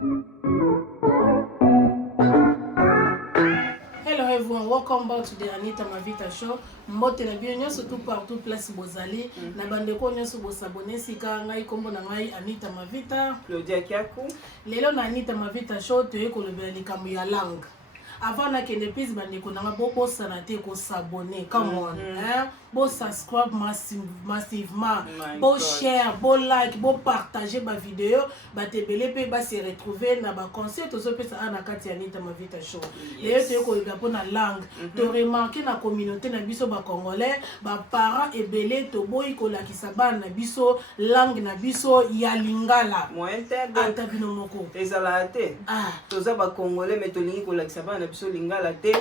Hello everyone, welcome back to the Anita Mavita Show. Mbote na biyo nyoso tout partout place bozali. Na bandeko nyoso bosabone sika ngai kombo na ngai Anita Mavita. Claudia Kiaku. Lelo na Anita Mavita Show toye kolobela likambo ya langue. Avant na kende pise bandeko na bo sanate ko s'abonner. Come on, bo subscribe massivement, bo share, bo like, bo partager ma vidéo, ba te belé pe ba se retrouver na ba conseil to so pesa na kati ya Anita Mavita Show. Lelo toye ko liga na langue. To remarquer na communauté na biso ba congolais, ba parents ebele to boy ko lakisa ba na biso langue na biso ya lingala. Moyen terme. Ata bino moko. Ezala te. Toza ba congolais mais to lingi ko lakisa ba na biso lingala te.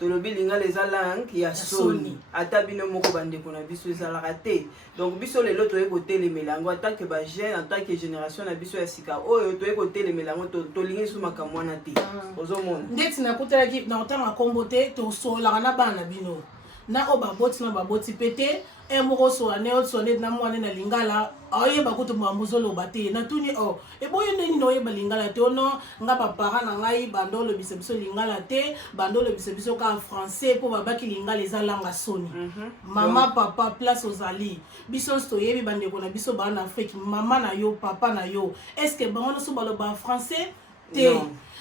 To lobi lingala eza langue ya soni. Ata bino moko bandeko na biso ezala te. Donc biso lelo toye ko telemela ngo ata ke ba jeune en tant que génération na biso ya sika oyo toye ko telemela ngo to lingi su makamwana te. Ozomona. Ndeti na kutela ki na otanga kombo te to sola na bana bino. Na oba boti pete moko so ane o so ne na mwana na lingala oye ba kutu mambuzo lo bate na tuni o e boye ndeni no ye ba lingala te ono nga ba parents na ngai bandolo biso lingala te bandolo biso ka français po ba baki lingala eza langa soni mama papa place ozali biso sto yebi bandeko na biso ba na Afrique mama na yo papa na yo est-ce que bango so ba lo ba français te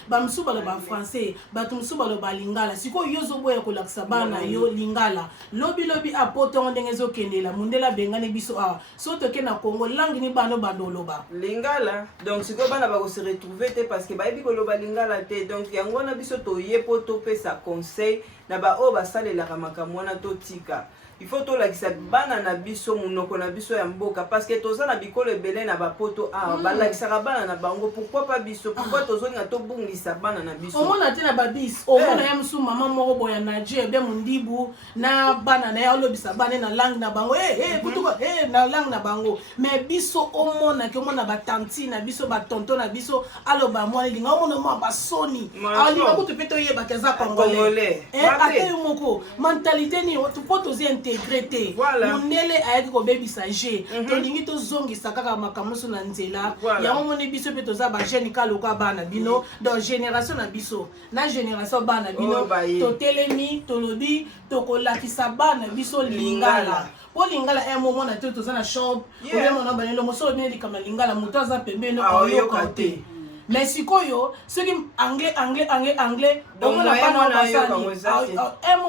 bamsu balo ba français batumsu balo ba lingala siko yozo boya ko laksa bana yo lingala lobi apoto ndenge zo kendela mundela bengane biso so toke na Congo langue ni bano bandolo ba lingala donc siko bana ba ko se retrouver te parce que ba yebi ko lo ba lingala te donc yango na biso to yepoto pesa conseil na ba o ba salela makamwana to tika. Il faut to lakisa bana na biso munoko na biso ya mboka parce que toza na bikolo ebele na bapoto ba lakisa bana na bango pourquoi pas biso pourquoi tozonga to bungisa bana na biso omona te na babis omona ya musu mama moko boya na je be mundibu na bana na ya olobisa bana na langue na bango putuko na langue na bango mais biso omona ke omona ba tanti na biso ba tonton na biso aloba mwana linga omona mo ba soni ali ba kutu peto ye ba kaza congolais ate moko mentalité ni to poto zi intégrité mondele ayaki ko bebisa je to lingi to zongisa kaka makamusu na nzela ya omoni biso pe toza ba jeune kaloka bana bino donc génération na biso na génération bana bino to telemi to lobi to kolakisa bana biso lingala po lingala moment na to toza na shop o même na banelo mosolo ne likama lingala moto aza pembeni oyoka te. Mais sikoyo ceux qui anglais donc on a pas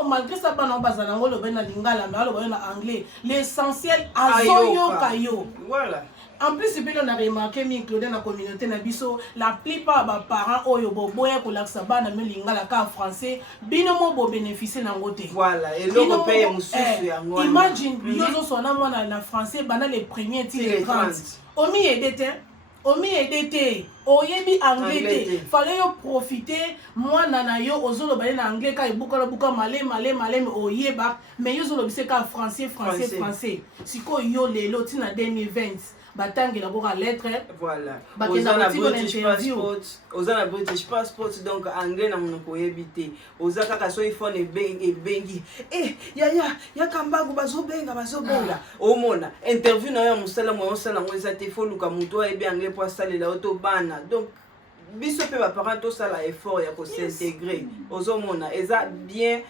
malgré ça pas bazana ngolo bena lingala mais alo bena anglais l'essentiel azoyo kayo voilà. En plus, on a remarqué que dans la communauté, la plupart des parents ont boya ko laksa bana lingala ka français, binomo bo bénéficier na ngote. Voilà, et le paye mususu ya ngwana. Imagine, yozo sona mwana na français bana les premiers tirs 30. Omi edete, oyebi anglais te. Fallait yo profiter mwana na yo ozolo bale na anglais ka ibuka male oyeba, mais yo zolo bise ka français. Siko yo lelo tina 2020. Batangela boka lettre voilà ozana British passport donc anglais na monoko yebite oza kaka so iphone ebengi ya kambangu bazobenga omona interview na yo musala mo sala ngo eza te foluka muto ayebi anglais po salela auto bana donc biso pe ba parents to sala effort ya ko s'intégrer ozomona eza bien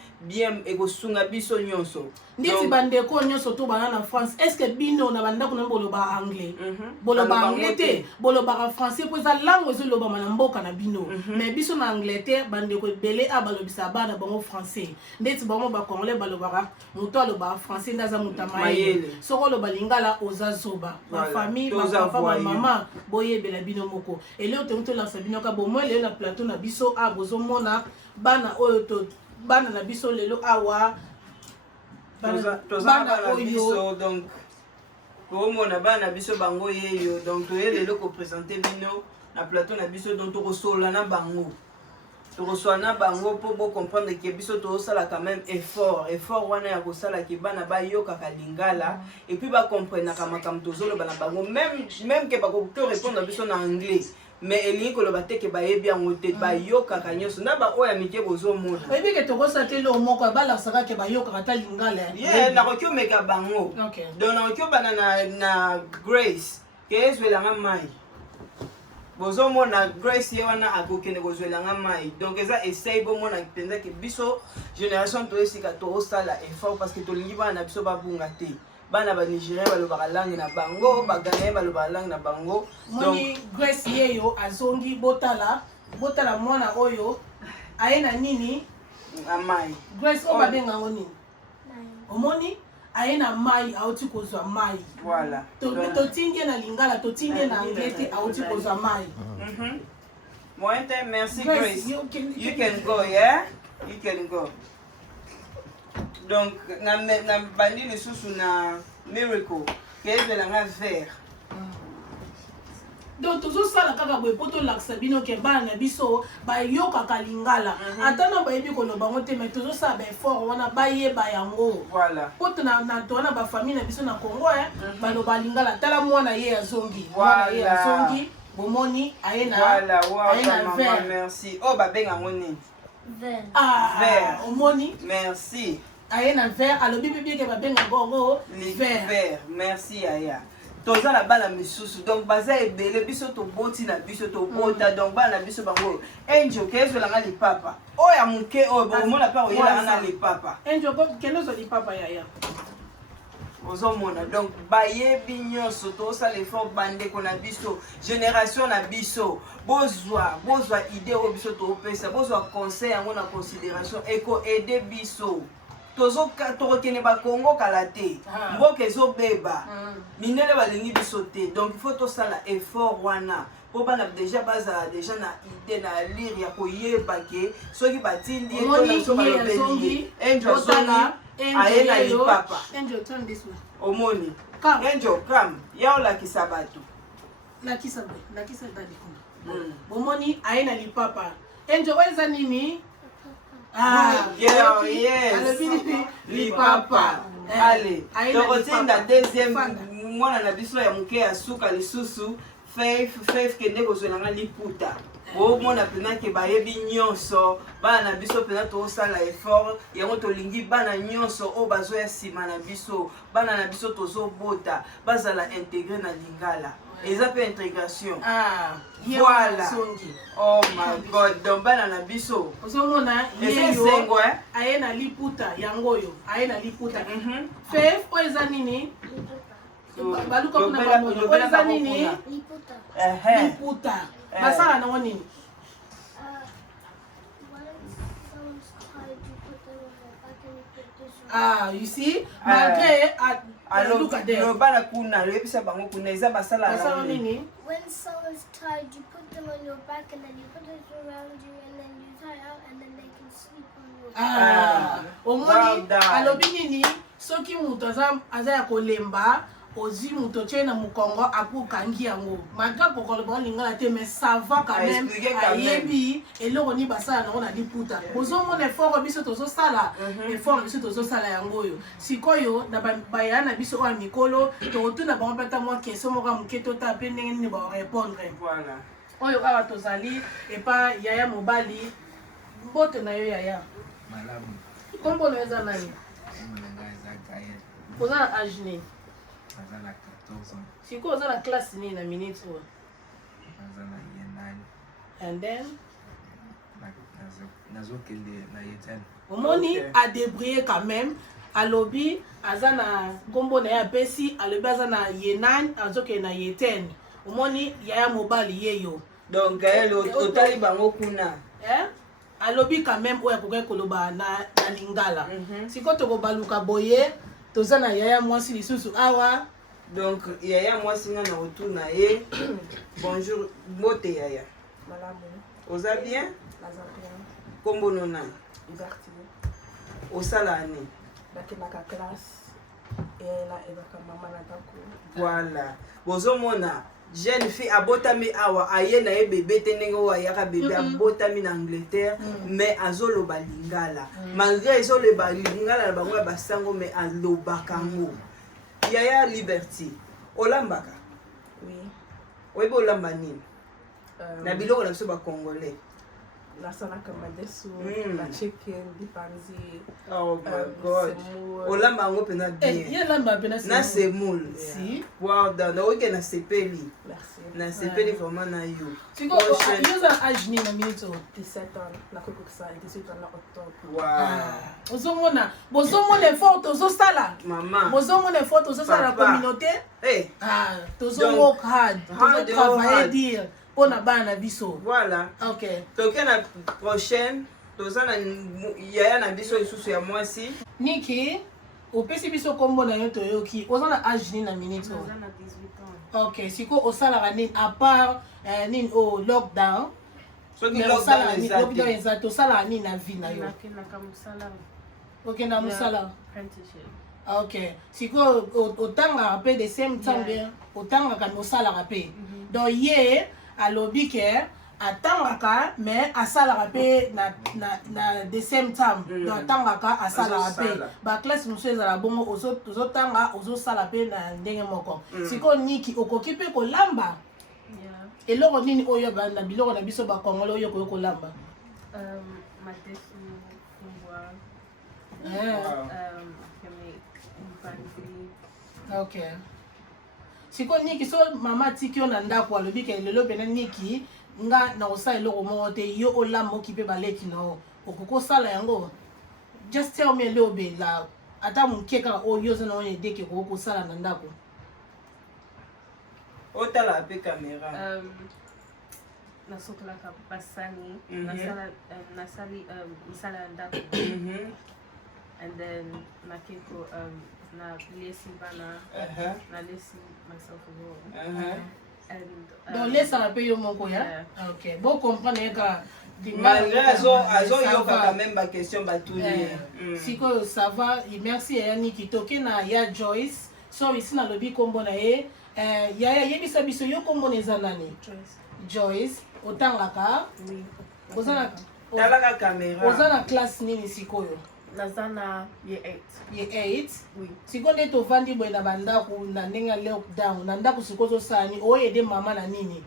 ekosunga biso nyonso nditi bandeko nyonso to bana na France est-ce que bino na bandako na boloba anglais boloba anglais te boloba français po za langue zo loba na mboka na bino mais biso na anglais te bandeko belé balobisa bana bango français nditi bango ba congolais balobara muto aloba français ndaza mutamaye soko loba lingala oza zoba ba famille ba papa ba mama boyebela bino moko et leo to la sabino ka bo moi le na plateau na biso bozomona bana oyo to bana na biso lelo awa bana oyo donc omona bana biso bango yeyo donc toye lelo ko présenter bino na plateau na biso donc to kosola na bango pour comprendre que biso to sala quand même effort wana ya ko sala ki bana ba yoka ka lingala et puis ba comprendre ka makam tozolo bana bango même que ba ko répondre biso na anglais mais elingi koloba te ke bayebi yango te bayokaka nyonso na ba oya mike bozomona oyebi ke tokosateli omoko balasaka ke bayokaka ta lingala nakoki omeka bango donc nakoki obana na grace ke ezwelanga mai bozomona Grace ye wana akokende kozwelanga mai donc eza essaye bomona mpenza ke biso génération toesika toosala effort parce que tolingi bana na biso babunga te bana ba Nigérien balobaka langue na bango ba Ghanéen balobaka langue na bango moni Grace yeyo azongi botala mwana oyo aye na nini amai Grace o babenga ngo nini omoni aye na mai auti kozwa mai voilà totindie na lingala totindie na anglais te auti kozwa mai Mointe, merci Grace, Grace. You can go, yeah? You can go. Donc, na bandi lisusu na Miracle, qu'est-ce nga vert. donc tozosala kaka boye po tolakisa bino ke bana na biso bayokaka lingala ata na bayebi koloba ngo te mais tozosala baeffort wana bayeba yango Voilà. po towana bafamille na biso na Congo baloba lingala tala mwana ye azongi bomoni aye na Voilà, wow, maman, vert. merci. Oh, babenga ngoni. Vert. Vert. omoni Merci. aye na vert alobi bibi ke babenga ngo vert Vert. Merci Aya. Toza la bana misusu donc baza ebele biso toboti na biso tobota donc bana biso bango Angel kezo la ngali papa oya muke oyo bomona pa oyela na li papa Angel kendo zo li papa yaya ozomona donc bayebi nyonso tosala effort bandeko na biso génération na biso bozwa idée oyo biso topesa bozwa conseil yango na considération eko aider biso tokokende bakongo kala te mboka ezobeba mindele balingi biso te donc il faut tosala effort wana po bana déjà bazala déjà na idée na lire ya koyeba ke soki batindi omoni Angel zongi aye na lipapa Angel turn this way omoni Come. Angel come ya olakisa bato lakisa dadi kuna bomoni aye na lipapa Angel oyo eza nini yeah, yes. Lipapa. Allez, tokotinda deuxième mwana na biso ya muke ya suka lisusu Faith kende kozwelanga liputa bomona pena ke bayebi nyonso bana na biso pena tosala effort yango tolingi bana nyonso oyo bazoya nsima na biso bana na biso tozobota bazala intégré na lingala eza pe intégration voilà oh my god donc bana na biso ozomona yeyo aye na liputa yango oyo aye na liputa Faith oyo eza nini baluka kuna bamoyo oyo eza nini liputa basala nango nini you see malgré look at them bana kuna lebisa bango kuna eza basala nini when someone's tired you put them on your back and then you put it around you and then you tie out and then they can sleep on you omoni alobi nini soki mutu aza ya kolemba ozi mutu tye na mukongo apukangi yango malgré kokoloba lingala te mais ça va quand même ayebi eloko ni basala nango na liputa bozomona effort biso tozosala effort biso tozosala yango oyo sikoyo na baya na biso oyo mikolo tokotuna bango mpe ata mwa question moko ya moke tota mpe ndenge nini barépondre oyo awa tozali epa yaya mobali mbote na yo yaya malamu kombo na eza nani oza na age nini aza na 14 ans sikoyo oza na classe nini na minute oyo aza na ye 9 and then nazokende na ye 10 omoni adébrouiller quand même alobi aza na kombo na ye apesi alobi aza na ye 9 azokende na ye 10 omoni yaya mobali yeyo donc otali bango kuna alobi quand même oyo akokai koloba na lingala sikoyo tokobaluka boye toza na yaya mwasi lisusu awa donc yaya mwasi nga na otuna ye bonjour mbote yaya oza bien kombo nona osala ani voilà bozomona jeune fille abotami awa aye na ye bebe te ndenge oyo ayaka bebe abotami na Angleterre mais azoloba lingala malgré ezoloba lingala na bango ya basango mais alobaka ngo yaya Liberty olambaka oyebi olamba nini na biloko na biso bacongolais nasalaka madesu na chicken lipanzi Oh my god. Olamba yango mpena bien. ye lamba mpe Na semoule. si Wow, naoke na sepeli. merci Na sepeli vraiment na yo. siko yoza age nini na minute 17 ans nakokokisa 18 ans na octobre Wow. ozomona bozomona effort tozosala Maman. bozomona effort tozosala na Papa. communauté Hey, tozo work hard Hard, tozotravaille hard. dire mpo na bana na biso voilà. ok Toke na prochaine. Toza na yaya na biso lisusu ya mwasi. niki opesi biso kombo na yo toyoki oza na age nini na minute naza na 18 ans ok siko osalaka nini à part nini o lockdown Soki mais lockdown lockdown eza eza tosalaka nini na vie na yo nakendaka mosala okenda mosala apprenticeship ok siko otangaka mpe the same time bien otangaka me osalaka mpe donc ye alobi ke atangaka mais asalaka mpe na the same time donc atangaka asalaka mpe baklasse mosusu ezala bongo ozotanga ozosala mpe na ndenge moko sikoyo niki okoki mpe kolamba eloko nini oyo na biloko na biso bakongole oyo okoki kolamba madesu fumbwa lipanzi ok sikoyo niki so mama atiki yo na ndako alobi ke lelo pene niki nga na kosala eloko moko te yo olamba oki mpe baleki na yo okoki osala yango just tell me leo bela ata moke kaka oyo oza na oyo edeke okoki kosala na ndako otala mpe caméra. nasokolaka basani nasali misala ya ndako and then nakeko na lesi bana nalesi myself alone donc lesala mpe yo moko ya ok bocomprendre ye kaka malgré azoyokaka même baquestion batuli sikoyo ça va merci yaya niki toke na ya Joyce so isi nalobi nkombo na ye yaya yebisa biso yo nkombo na eza nani Joyce otangaka talaka caméra oza na classe nini sikoyo naza na ye 8 oui sikoyo nde tovandi boye na bandako na ndenge ya lockdown na ndako sikoyo ozosala nini oyede mama na nini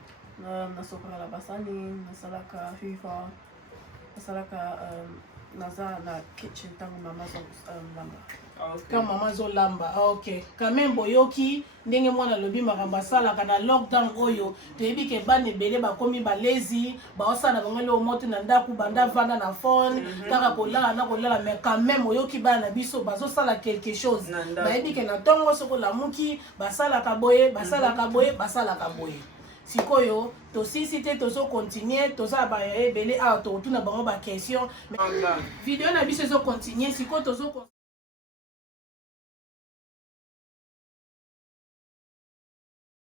nasokolaka basani nasalaka fifa nasalaka naza na kitchen ntango mama azolamba ka mama azolamba ok quand même boyoki ndenge mwana alobi makambo asalaka na lockdown oyo toyebi ke bana ebele bakomi balezi baosala bango leo moto na ndako banda vanda na phone kaka kolala na kolala mais quand même oyoki bana na biso bazosala quelque chose bayebi ke na ntongo soko lamuki basalaka boye basalaka boye basalaka boye sikoyo tosisi te tozocontinue tozala baebele awa tokotuna bango baquestion video na biso ezocontinue sikoyo